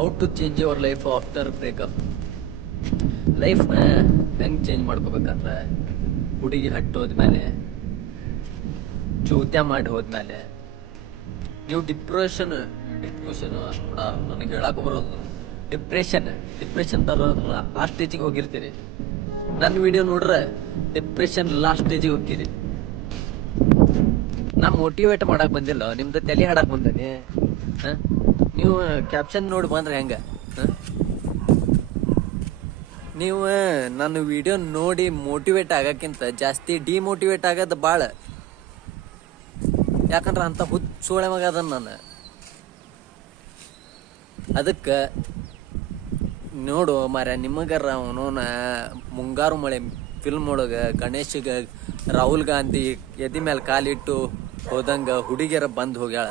How to change your life after breakup. ಲೈಫ್ನ ಹೆಂಗೆ change ಮಾಡ್ಕೋಬೇಕಂದ್ರೆ, ಹುಡುಗಿ ಹಟ್ಟೋದ್ಮೇಲೆ, ಚೂತ್ಯ ಮಾಡಿ ಹೋದ್ಮೇಲೆ, ನೀವು ಡಿಪ್ರೆಷನ್ ನನಗೆ ಹೇಳಕ್ಕೆ ಬರೋದು, ಡಿಪ್ರೆಷನ್ ತರೋಲ್ಲ ಆ ಸ್ಟೇಜಿಗೆ ಹೋಗಿರ್ತೀರಿ. ನನ್ನ ವಿಡಿಯೋ ನೋಡ್ರೆ ಡಿಪ್ರೆಷನ್ ಲಾಸ್ಟ್ ಸ್ಟೇಜಿಗೆ ಹೋಗ್ತೀರಿ. ನಾ ಮೋಟಿವೇಟ್ ಮಾಡಕ್ ಬಂದಿಲ್ಲ, ನಿಮ್ದು ತಲೆ ಹಾಡಕ್ ಬಂದೇನಿ. ನೀವು ಕ್ಯಾಪ್ಷನ್ ನೋಡಿ ಬಂದ್ರೆ ಹೆಂಗ? ನೀವು ನನ್ನ ವಿಡಿಯೋ ನೋಡಿ ಮೋಟಿವೇಟ್ ಆಗಕ್ಕಿಂತ ಜಾಸ್ತಿ ಡಿಮೋಟಿವೇಟ್ ಆಗೋದು ಭಾಳ. ಯಾಕಂದ್ರೆ ಅಂತ ಸೋಳೆ ಮಗ ಅದನ್ನ ನಾನು. ಅದಕ್ಕೆ ನೋಡು ಮಾರ್ಯ, ನಿಮಗರ ಅವನೋನ ಮುಂಗಾರು ಮಳೆ ಫಿಲ್ಮ್ ಒಳಗೆ ಗಣೇಶಗೆ ರಾಹುಲ್ ಗಾಂಧಿ ಎದಿ ಮೇಲೆ ಕಾಲಿಟ್ಟು ಹೋದಂಗೆ ಹುಡುಗಿಯರ ಬಂದು ಹೋಗ್ಯಾಳ.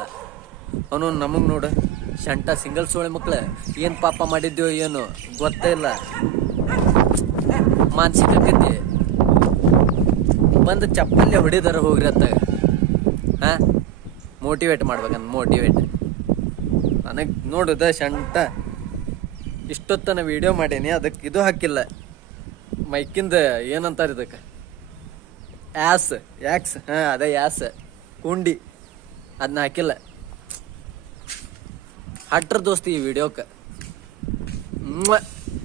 ಅವನು ನಮಗೆ ನೋಡು ಶಂಟ ಸಿಂಗಲ್ ಸೋಳೆ ಮಕ್ಳು ಏನು ಪಾಪ ಮಾಡಿದ್ದೇವೋ ಏನು ಗೊತ್ತೇ ಇಲ್ಲ. ಮಾನಸಿಕ ಕತೆ ಬಂದು ಚಪ್ಪಲ್ಲೇ ಹೊಡಿದಾರ ಹೋಗ್ರಿ ಅತ್ತಾಗ. ಮೋಟಿವೇಟ್ ಮಾಡ್ಬೇಕಂತ ಮೋಟಿವೇಟ್. ನನಗೆ ನೋಡುದ ಶಂಟ ಇಷ್ಟೊತ್ತನ ವಿಡಿಯೋ ಮಾಡೀನಿ, ಅದಕ್ಕೆ ಇದು ಹಾಕಿಲ್ಲ ಮೈಕಿಂದ ಏನಂತಾರೆ ಇದಕ್ಕೆ, ಯಾಕ್ಸ್ ಅದೇ ಯಾಸ್ ಕುಂಡಿ ಅದನ್ನ ಹಾಕಿಲ್ಲ. ಹಟ್ರ ದೋಸ್ತಿ ಈ ವಿಡಿಯೋಕ್ಕೆ